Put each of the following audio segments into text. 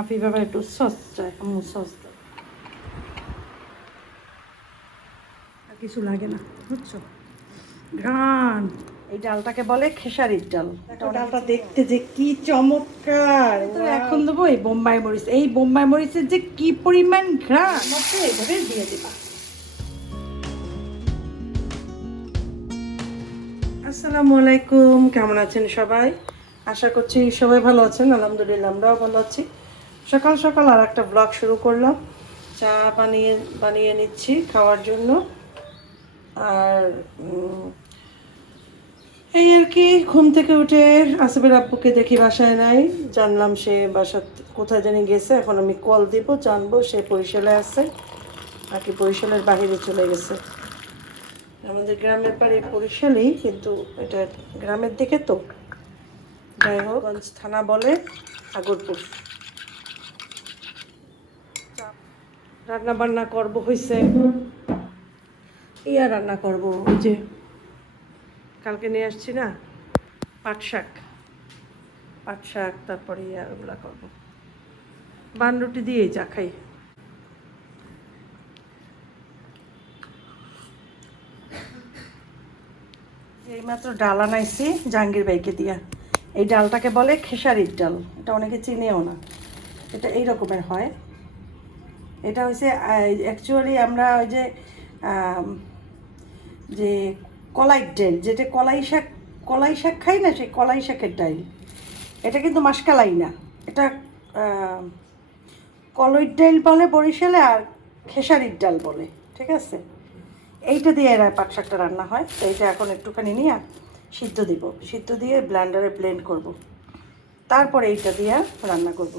হাফি বাবা একটু সস চায়, আম্মু সস দাও। আর কিছু লাগে না, বুঝছো? ঘ্রাণ। এই ডালটাকে বলে খেসারির ডাল। ডালটা দেখতে যে কি চমৎকার। এখন দেবো এই বোম্বাই মরিচ। এই বোম্বাই মরিচের যে কি পরিমাণ ঘ্রাণ, এইভাবে দিয়ে দিবা। আসসালামু আলাইকুম, কেমন আছেন সবাই? আশা করছি সবাই ভালো আছেন। আলহামদুলিল্লাহ আমরাও ভালো আছি। সকাল সকাল আর একটা ব্লগ শুরু করলাম। চা বানিয়ে নিচ্ছি খাওয়ার জন্য। আর এই আর কি, ঘুম থেকে উঠে আসিফের আব্বুকে দেখি বাসায় নাই। জানলাম সে কোথায় জানি গেছে। এখন আমি কল দিব, জানবো সে বরিশালে আছে নাকি বরিশালের বাহিরে চলে গেছে। আমাদের গ্রামের বাড়ি বরিশালেই, কিন্তু এটা গ্রামের দিকে তো। যাই হোক, থানা বলে আগরপুর। রান্না বান্না করবো হয়েছে। ইয়া রান্না করবো, ওই যে কালকে নিয়ে আসছি না পাট শাক, তারপরে ওগুলা করবো। বান রুটি দিয়েই চা খাই। এইমাত্র ডাল আনাইছি জাহাঙ্গীর ভাইকে দিয়া। এই ডালটাকে বলে খেসারির ডাল। এটা অনেকে চিনেও না। এটা এই রকমের হয়। এটা হচ্ছে অ্যাকচুয়ালি আমরা ওই যে যে কলাই ডাল, যেটা কলাই শাক খাই না, সেই কলাই শাকের ডাল। এটা কিন্তু মাসকালাই না, এটা কলইর ডাল বলে বরিশালে, আর খেসারির ডাল বলে। ঠিক আছে, এইটা দিয়ে এরা পাট শাকটা রান্না হয়। তো এইটা এখন একটুখানি নিয়ে সিদ্ধ দিয়ে ব্লেন্ডারে ব্লেন্ড করব। তারপরে এইটা দিয়ে রান্না করব।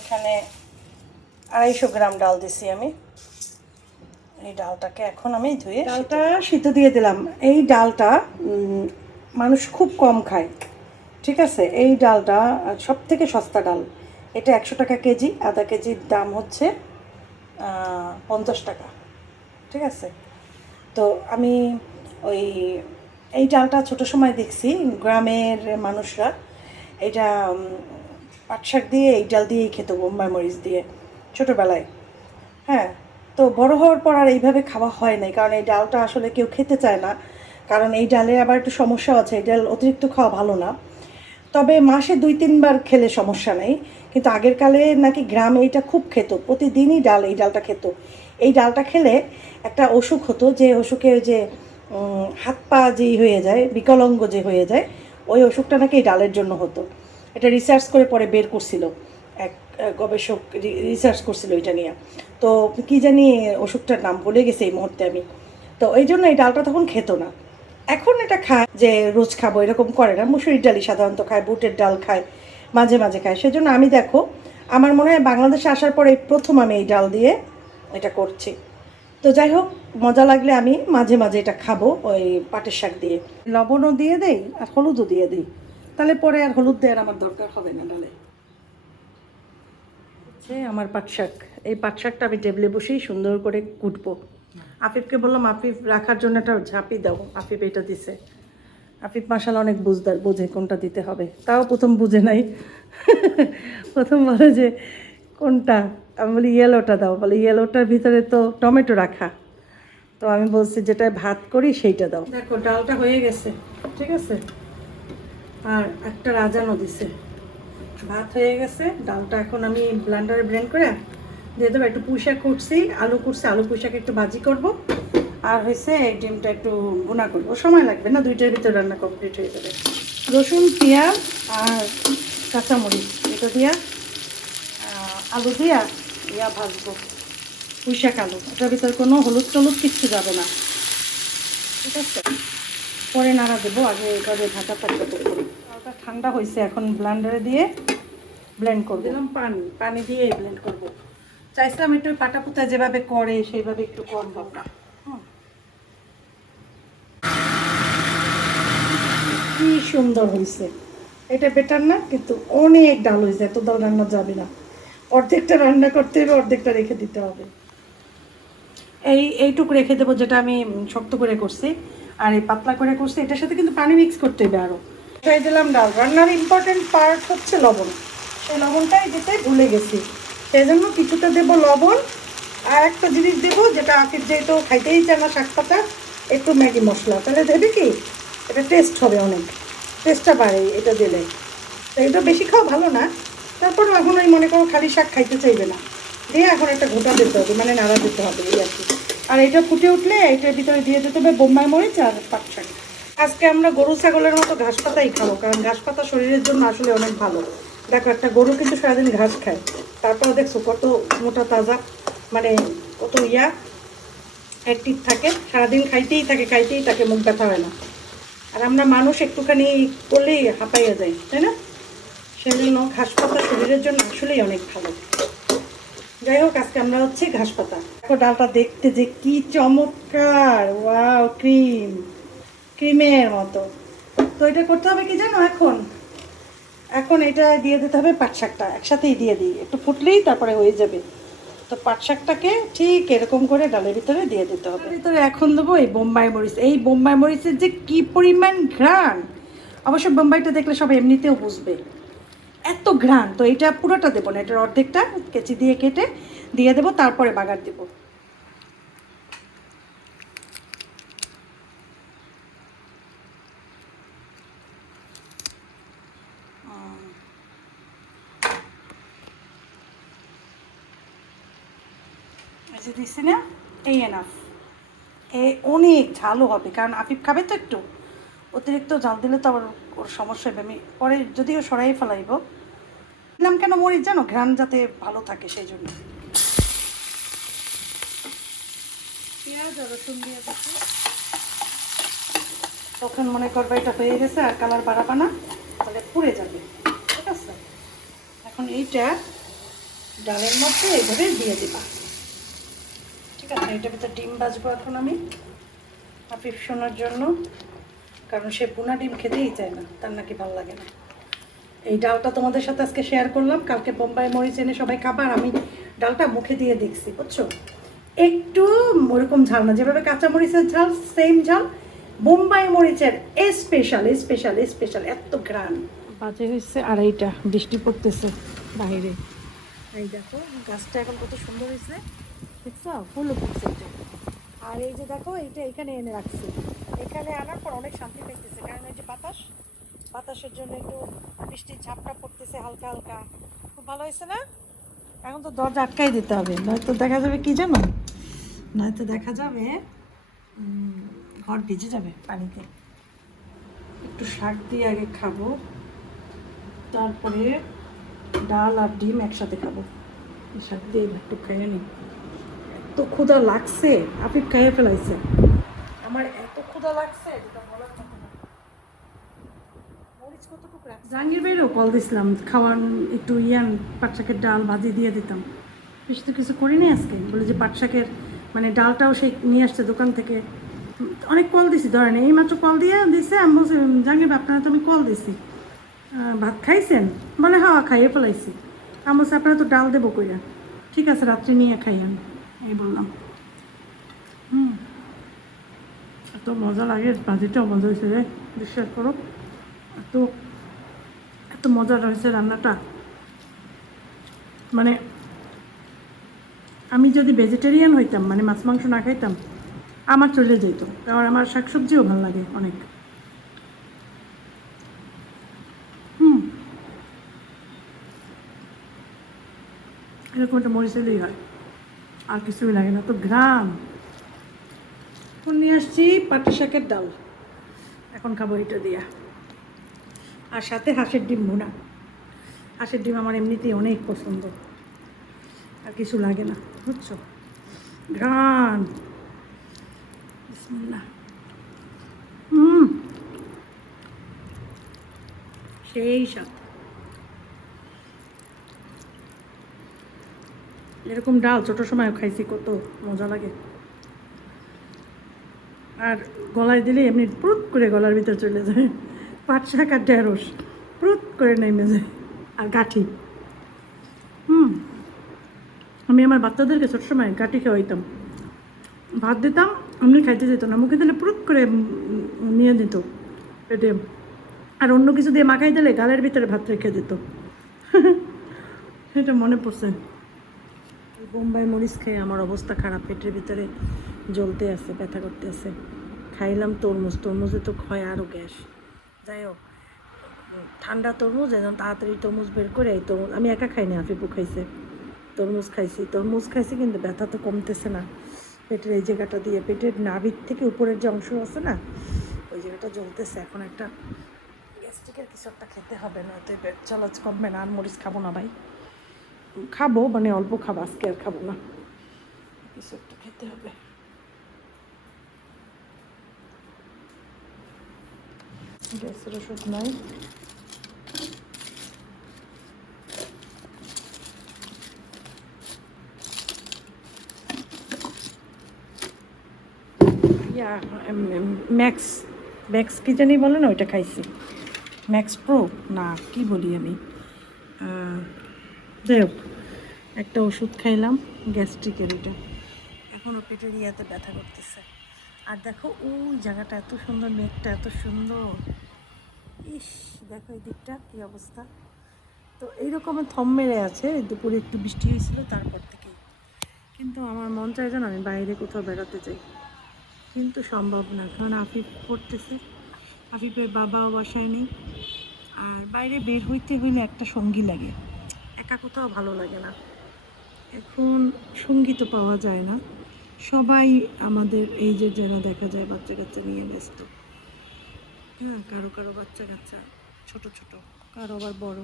এখানে 250 গ্রাম ডাল দিছি আমি। এই ডালটাকে এখন আমি ধুয়ে ডালটা সিদ্ধ দিয়ে দিলাম। এই ডালটা মানুষ খুব কম খায়। ঠিক আছে, এই ডালটা সব থেকে সস্তা ডাল। এটা 100 টাকা কেজি। আধা কেজির দাম হচ্ছে 50 টাকা। ঠিক আছে, তো আমি ওই এই ডালটা ছোটো সময় দেখছি গ্রামের মানুষরা এটা পাট শাক দিয়ে এই ডাল দিয়েই খেত, বোম্বাই মরিচ দিয়ে, ছোটোবেলায়। হ্যাঁ, তো বড় হওয়ার পর আর এইভাবে খাওয়া হয় নাই, কারণ এই ডালটা আসলে কেউ খেতে চায় না। কারণ এই ডালের আবার একটু সমস্যা আছে, এই ডাল অতিরিক্ত খাওয়া ভালো না। তবে মাসে 2-3 বার খেলে সমস্যা নেই। কিন্তু আগের কালে নাকি গ্রামে এইটা খুব খেত, প্রতিদিনই এই ডালটা খেত। এই ডালটা খেলে একটা অসুখ হতো, যে অসুখে ওই যে হাত পা যেই হয়ে যায়, বিকলাঙ্গ যে হয়ে যায়, ওই অসুখটা নাকি এই ডালের জন্য হতো। এটা রিসার্চ করে পরে বের করছিল এক গবেষক, রিসার্চ করছিল এটা নিয়ে। তো কি জানি ওষুধটার নাম ভুলে গেছে এই মুহূর্তে আমি। তো এই জন্য এই ডালটা তখন খেত না। এখন এটা খায়, যে রোজ খাবো এরকম করে না। মুসুরির ডালই সাধারণত খায়, বুটের ডাল খায়, মাঝে মাঝে খায়। সেজন্য আমি দেখো, আমার মনে হয় বাংলাদেশে আসার পরে প্রথম আমি এই ডাল দিয়ে এটা করছি। তো যাই হোক, মজা লাগলে আমি মাঝে মাঝে এটা খাবো ওই পাটের শাক দিয়ে। লবণও দিয়ে দেই আর হলুদও দিয়ে দিই, তাহলে পরে আর হলুদ দেওয়ার আমার দরকার হবে না ডালে। আমার পাট শাক, এই পাট শাকটা আমি টেবিলে বসেই সুন্দর করে কুটবো। আফিফকে বললাম, আফিফ রাখার জন্য একটা ঝাঁপি দাও। আফিফ এটা দিছে। আফিফ মাশাআল্লাহ অনেক বুঝদার, বোঝে কোনটা দিতে হবে। তাও প্রথম বুঝে নাই। প্রথম বলে যে কোনটা, আমি বলি ইয়েলোটা দাও, বলে ইয়েলোটার ভিতরে তো টমেটো রাখা। তো আমি বলছি যেটায় ভাত করি সেইটা দাও। দেখো ডালটা হয়ে গেছে। ঠিক আছে, আর একটা রাজানো দিছে। ভাত হয়ে গেছে, ডালটা এখন আমি ব্লেন্ডারে ব্লেন্ড করে দিয়ে দেবো। একটু পুঁই শাক কুটছি, আলু পুঁই শাক একটু ভাজি করব। আর হয়েছে এই ডিমটা একটু ভুনা করবো, সময় লাগবে না, 2টার ভিতরে রান্না কমপ্লিট হয়ে যাবে। রসুন, পেঁয়াজ আর কাঁচামরিচ এটা দিয়া আলু দিয়া ভাজবো। পুঁই শাক আলু, এটার ভিতরে কোনো হলুদ টলুদ কিচ্ছু যাবে না। ঠিক আছে, পরে নাড়া দেবো, আগে এভাবে ভাজা থাকতে দেবো। ডালটা ঠান্ডা হয়েছে, এখন ব্লেন্ডারে দিয়ে ব্লেন্ড করবো। দিলাম পানি দিয়ে ব্লেন্ড করবো। চাইছিলাম একটু পাটা পুতা যেভাবে করে সেইভাবে একটু করবো আমরা। কি সুন্দর হয়েছে, এটা বেটার না, কিন্তু অনেক ডাল হয়েছে, এত ডাল রান্না যাবে না। অর্ধেকটা রান্না করতে হবে, অর্ধেকটা রেখে দিতে হবে। এইটুকু রেখে দেবো, যেটা আমি শক্ত করে করছি, আর এই পাতলা করে করছি। এটার সাথে কিন্তু পানি মিক্স করতে হবে আরও। এটাই দিলাম ডাল। রান্নার ইম্পর্টেন্ট পার্ট হচ্ছে লবণ। সেই লবণটাই দিতে ভুলে গেছি, সেই জন্য কিছুটা দেবো লবণ। আর একটা জিনিস দেবো, যেটা আফিফ যেহেতু খাইতেই চায় না শাক পাতা, একটু ম্যাগি মশলা। তাহলে দেবে কি, এটা টেস্ট হবে, অনেক টেস্টটা বাড়ে এটা দিলে। তো এটা বেশি খাওয়া ভালো না, তারপরেও এখন ওই মনে করো খালি শাক খাইতে চাইবে না, দিয়ে এখন একটা ঘোটা দিতে হবে, মানে নাড়া দিতে হবে, এই আর কি। আর এটা ফুটে উঠলে এটার ভিতরে দিয়ে দিতে হবে বোম্বাই মরিচ আর পাট শাক। আজকে আমরা গরু ছাগলের মতো ঘাস পাতাই খাবো, কারণ ঘাস পাতা শরীরের জন্য আসলে অনেক ভালো। দেখো, একটা গরু কিন্তু সারাদিন ঘাস খায়, তারপরে দেখছো কত মোটা তাজা, মানে কত অ্যাক্টিভ থাকে, সারাদিন খাইতেই থাকে, মুখ ব্যথা হয় না। আর আমরা মানুষ একটুখানি করলেই হাঁপাইয়া যাই, তাই না? সেই জন্য ঘাস পাতা শরীরের জন্য আসলেই অনেক ভালো। যাই হোক, আজকে আমরা হচ্ছে ঘাস পাতা। দেখো ডালটা দেখতে যে কি চমৎকার, ওয়াও, ক্রিমের মতো। তো এটা করতে হবে কি জানো, এখন এটা দিয়ে দিতে হবে পাট শাকটা, একসাথেই দিয়ে দিই, একটু ফুটলেই তারপরে হয়ে যাবে। তো পাট শাকটাকে ঠিক এরকম করে ডালের ভিতরে দিয়ে দিতে হবে। ভিতরে এখন দেবো এই বোম্বাই মরিচ। এই বোম্বাই মরিচের যে কি পরিমাণ ঘ্রাণ, অবশ্য বোম্বাইটা দেখলে সব এমনিতেও বুঝবে, এত ঘ্রাণ। তো এটা পুরোটা দেবো না, এটার অর্ধেকটা কেচি দিয়ে কেটে দিয়ে দেবো, তারপরে বাগার দেবো। যে দিচ্ছি না, এই এনাফ। অনেক ঝালও হবে, কারণ আফিফ খাবে তো একটু। অতিরিক্ত ঝাল দিলে তো আবার ওর সমস্যা হবে। আমি পরে যদিও সরাই ফেলাইব, দিলাম কেন মরিচ জানো, ঘ্রাণ যাতে ভালো থাকে সেই জন্য। পেঁয়াজ আর রসুন দিয়ে দিচ্ছি। তখন মনে করবে এটা হয়ে গেছে আর কালার বাড়াবা না, তাহলে পুড়ে যাবে, ঠিক আছে? এখন এইটা ডালের মধ্যে এইভাবে দিয়ে দিবা, ঠিক আছে? এটার ভিতরে ডিম ভাজবো এখন আমি আফিফ শোনার জন্য, কারণ সে বুনা ডিম খেতেই চায় না, তার নাকি ভালো লাগে না। এই ডালটা তোমাদের সাথে আজকে শেয়ার করলাম। কালকে বোম্বাই মরিচ এনে সবাই খাবার, আমি ডালটা মুখে দিয়ে দেখছি, বুঝছো? একটু ওরকম ঝাল না, যেভাবে কাঁচা মরিচের ঝাল, সেম ঝাল বোম্বাই মরিচের। স্পেশাল এত ঘ্রাণ। বাজে হয়েছে আড়াইটা, বৃষ্টি পড়তেছে বাইরে। এই দেখো গাছটা এখন কত সুন্দর হয়েছে, দেখছো? ফুলও ফুটছে এটা। আর এই যে দেখো, এইটা এখানে এনে রাখছি। এখানে আনার পর অনেক শান্তি পাইতেছে, কারণ এই যে বাতাসের জন্য একটু বৃষ্টির ঝাপটা পড়তেছে হালকা হালকা, খুব ভালো হয়েছে না? এখন তো দরজা আটকাই দিতে হবে, নয়তো দেখা যাবে কি জানো, নয়তো দেখা যাবে ঘর ভিজে যাবে পানিতে। একটু শাক দিয়ে আগে খাবো, তারপরে ডাল আর ডিম একসাথে খাবো। শাক দিয়ে একটু খেয়ে নিই। এত ক্ষুধা লাগছে, আফিফ খাইয়ে ফেলাইছে। আমার এত ক্ষুধা লাগছে যেটা বলার কথা না। মরিচ কতটুকু রাখছে। জাহাঙ্গীর ভাইয়েরও কল দিছিলাম, খাওয়ান একটু পাট শাকের ডাল ভাজি দিয়ে দিতাম। বেশি তো কিছু করিনি আজকে, বলে যে পাট শাকের মানে ডালটাও সে নিয়ে আসছে দোকান থেকে। অনেক কল দিছি, ধরেন এই মাত্র কল দিয়ে দিছে। আমি বলছি, জাহাঙ্গীর ভাই আপনারা তো আমি কল দিছি, ভাত খাইছেন? বলে হ্যাঁ খাইয়ে ফেলাইছি। আমি বলছি আপনারা তো ডাল দেবো কইরা, ঠিক আছে রাত্রে নিয়ে খাই আমি, এই বললাম। এত মজা লাগে, ভাজিটাও মজা হয়েছে রে, বিশ্বাস করো। এত এত মজা রয়েছে রান্নাটা, মানে আমি যদি ভেজিটেরিয়ান হইতাম, মানে মাছ মাংস না খাইতাম, আমার চলে যেত, কারণ আমার শাকসবজিও ভালো লাগে অনেক। এরকম একটা মরিচ দিলেই হয়, আর কিছুই লাগে না, তো ঘ্রাণ। এখন নিয়ে আসছি পাটি শাকের ডাল, এখন খাবো এটা দিয়া, আর সাথে হাঁসের ডিম ভুনা। হাঁসের ডিম আমার এমনিতেই অনেক পছন্দ, আর কিছু লাগে না, বুঝছো? ঘ্রাণ, বিসমিল্লাহ। সেই সাথে এরকম ডাল ছোটো সময় খাইছি, কত মজা লাগে। আর গলায় দিলে এমনি প্রুত করে গলার ভিতর চলে যায়, পাট শাক আর ঢেঁড়স প্রুত করে নেমে যায়। আর গাঠি, আমি আমার বাচ্চাদেরকে সবসময় গাঠি খাওয়াইতাম, ভাত দিতাম, এমনি খাইতে যেত না, মুখে দিলে পুরুত করে নিয়ে দিত পেটে, আর অন্য কিছু দিয়ে মাখাই দিলে গালের ভিতরে ভাত রেখে দিত। এটা মনে পড়ছে। বোম্বাই মরিচ খেয়ে আমার অবস্থা খারাপ, পেটের ভিতরে জ্বলতে আছে, ব্যথা করতে আছে। খাইলাম তরমুজ, তরমুজে তো হয় আরও গ্যাস। যাই হোক, ঠান্ডা তরমুজ, একদম তাড়াতাড়ি তরমুজ বের করে, এই তরমুজ আমি একা খাইনি, আফিপু খাইছে, তরমুজ খাইছি, কিন্তু ব্যথা তো কমতেছে না। পেটের এই জায়গাটা দিয়ে, পেটের নাভির থেকে উপরের যে অংশ আছে না, ওই জায়গাটা জ্বলতেছে। এখন একটা গ্যাস্ট্রিকের কিছু একটা খেতে হবে, না তো পেট চলাচ কমবে না। আর মরিচ খাবো না ভাই, খাবো মানে অল্প খাবো, আজকে আর খাবো না, কিছু একটা খেতে হবে। গ্যাসের ওষুধ নাই, ম্যাক্স কি জানি বলে না, ওইটা খাইছি। ম্যাক্স প্রো না কি বলি আমি, যাই হোক একটা ওষুধ খাইলাম গ্যাস্ট্রিকের, এটা এখনও পেটের ইয়াতে ব্যথা করতেছে। আর দেখো ওই জায়গাটা এত সুন্দর, মেঘটা এত সুন্দর, ইস দেখো এই দিকটা কী অবস্থা। তো এইরকমের থম মেরে আছে, দুপুরে একটু বৃষ্টি হয়েছিল তারপর থেকেই। কিন্তু আমার মন চায় যেন আমি বাইরে কোথাও বেড়াতে যাই, কিন্তু সম্ভব না, কারণ আফিফ পড়তেছে, আফিফের বাবাও বাসায় নেই। আর বাইরে বের হইতে হইলে একটা সঙ্গী লাগে, একা কোথাও ভালো লাগে না। এখন সঙ্গী তো পাওয়া যায় না, সবাই আমাদের এই যে যারা দেখা যায় বাচ্চা কাচ্চা নিয়ে ব্যস্ত, হ্যাঁ কারো কারো বাচ্চা কাচ্চা ছোট ছোট, কারো আবার বড়,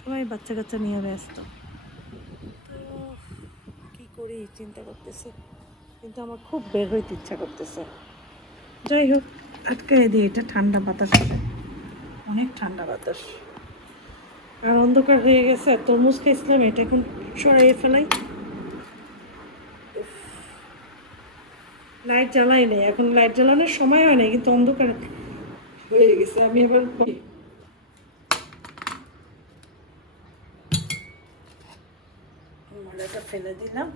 সবাই বাচ্চা কাচ্চা নিয়ে ব্যস্ত। তো কী করি চিন্তা করতেছি, কিন্তু আমার খুব বের হইতে ইচ্ছা করতেছে। যাই হোক আটকাই দিই, এটা ঠান্ডা বাতাস, অনেক ঠান্ডা বাতাস। আর অন্ধকার হয়ে গেছে, তরমুজ খাইছিলাম, এটা এখন সরাইয়ে ফেলাই। লাইট জ্বালাই নেই, এখন লাইট জ্বালানোর সময় হয় না, কিন্তু অন্ধকার হয়ে গেছে। আমি আবার ময়লাটা ফেলে দিলাম,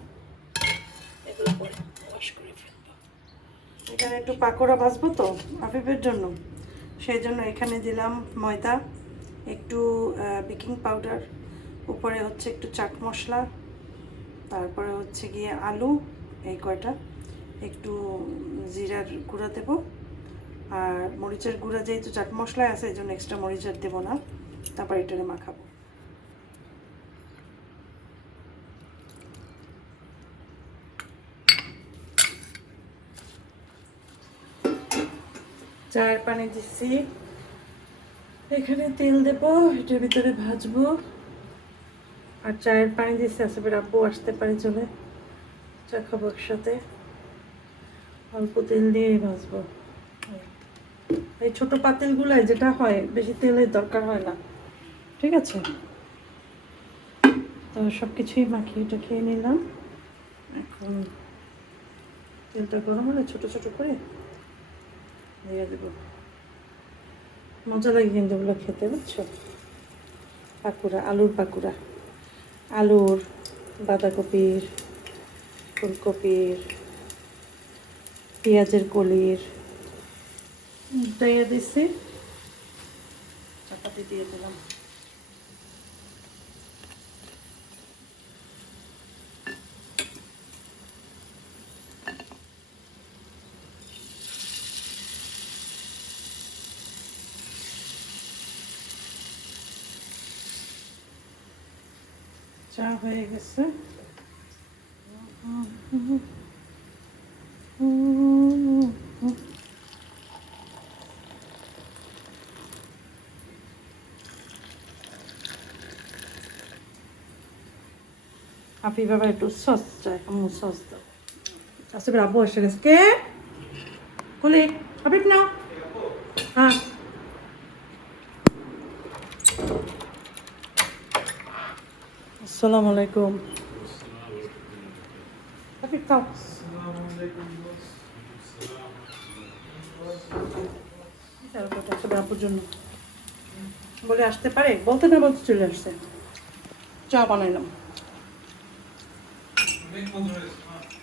এগুলো পরে ওয়াশ করে ফেলবো। এখানে একটু পাকোড়া ভাজবো তো আফিফের জন্য, সেই জন্য এখানে দিলাম ময়দা, একটু বেকিং পাউডার, উপরে হচ্ছে একটু চাট মশলা, তারপরে হচ্ছে গিয়ে আলু, এই কয়টা, একটু জিরার গুঁড়া দেবো, আর মরিচের গুঁড়া যেহেতু চাট মশলায় আছে এই জন্য এক্সট্রা মরিচের দেবো না। তারপর এটারে মাখাবো। চায়ের পানি দিচ্ছি, এখানে তেল দেবো, এটার ভিতরে ভাজবো। আর চায়ের পানি দিচ্ছি, আসলে আব্বু আসতে পারে চলে, চা খাবো একসাথে, অল্প তেল দিয়েই ভাজবো। এই ছোটো পাতিলগুলোয় যেটা হয় বেশি তেলের দরকার হয় না, ঠিক আছে। তো সব কিছুই মাখিয়ে খেয়ে নিলাম, এখন তেলটা গরম হলে ছোটো ছোটো করে দিয়ে দেবো। মজা লাগে কিন্তু এগুলো খেতে, বুঝছো, পাকুড়া, আলুর পাকুড়া, আলুর, বাঁধাকপির, ফুলকপির, পেঁয়াজের কলির দিয়ে দিচ্ছি, চাপাতি দিয়ে দিলাম। চা হয়ে গেছে, আপনি বাবা একটু সস চাই, সস দাও। আসলে আব্বু এসে গেছে, কে বলে হাবিব নাও, হ্যাঁ আসসালামু আলাইকুম, হাবিব খাও। আসলে আপুর জন্য বলে আসতে পারে, বলতে না বলতে চলে আসছে। চা বানাইলাম।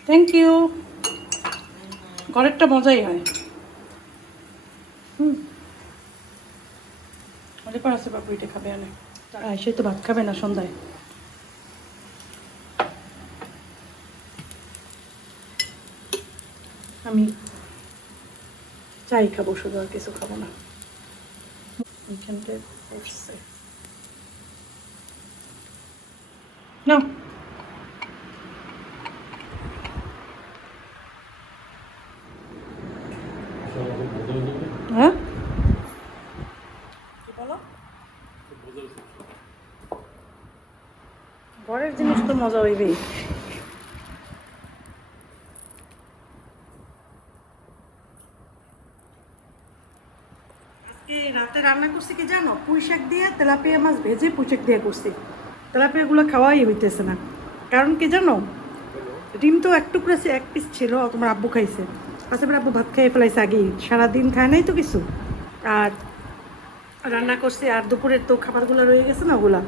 Thank you. ঘরেরটা মজাই হয়। অনেক আছে বাবু, এটা খাবে অনেক। সে তো ভাত খাবে না সন্ধ্যায়। আমি চাই খাবো শুধু, আর কিছু খাবো না। এখানটায় পড়ছে না। হ্যাঁ কি বলো? ঘরের জিনিস তো মজা হইবেই। আজকে রাতে রান্না করছি কি জানো? পুঁই শাক দিয়ে তেলাপিয়া মাছ ভেজে পুঁই শাক দিয়ে করছি। তেলাপিয়াগুলো খাওয়াই হইতেছে না, কারণ কি জানো? ডিম তো এক টুকরো এক পিস ছিল, তোমার আব্বু খাইছে। পাশাপাশি আব্বু ভাত খাইয়ে ফেলাইছে আগেই, সারাদিন খায় নাই তো কিছু। আর রান্না করছি, আর দুপুরের তো খাবারগুলো রয়ে গেছে না, ওগুলা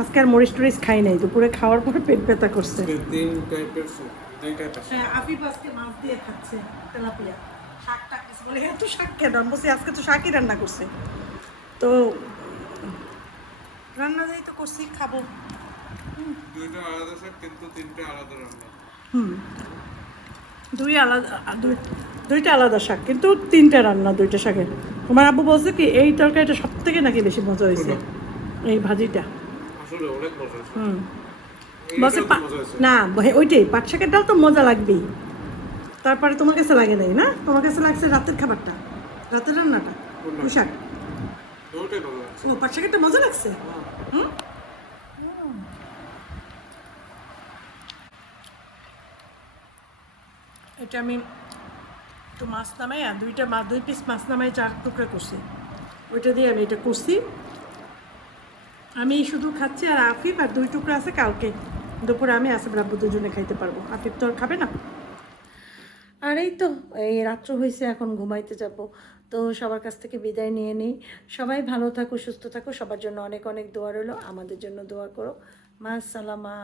আজকে আর মরিচ টরিচ খাই নাই। দুপুরে খাওয়ার পরে পেট ব্যথা করছে। হ্যাঁ, আফিফ আজকে মাছ দিয়ে খাচ্ছে তেলাপিয়া। শাক টাক কিছু বলে, এত শাক কেন? আমি বলছি আজকে তো শাকই রান্না করছে। তো রান্না যাই তো করছি, খাবো। দুইটা আলাদা শাক কিন্তু তিনটে আলাদা রান্না। দুইটা আলাদা শাক কিন্তু তিনটা রান্না, দুইটা শাকের। তোমার আব্বু বলছে কি এই তরকারিটা সব থেকে নাকি বেশি মজা হয়েছে, এই ভাজিটা। আসলে অনেক মজা হয়েছে। বলছে না, ওইটাই পাট শাকের ডাল তো মজা লাগবেই। তারপরে তোমার কাছে লাগে নাই না? তোমার কাছে লাগছে রাতের খাবারটা, রাতের রান্নাটা, পুঁই শাক। ওটাই ভালো লাগছে। ও, পাট শাকেরটা মজা লাগছে। হুম, এটা আমি একটু মাছ নামাই, আর দুই পিস মাছ নামাই 4 টুকরা করছি, ওইটা দিয়ে আমি এটা করছি। আমি শুধু খাচ্ছি, আর আফিফ আর 2 টুকরা আছে, কালকে দুপুরে আমি আসে আব্বু দুজনে খাইতে পারবো। আফিফ তো আর খাবে না। আর এই তো, এই রাত্র হয়েছে, এখন ঘুমাইতে যাব। তো সবার কাছ থেকে বিদায় নিয়ে নিই। সবাই ভালো থাকো, সুস্থ থাকো, সবার জন্য অনেক অনেক দোয়া রইলো, আমাদের জন্য দোয়া করো। মা সালামা।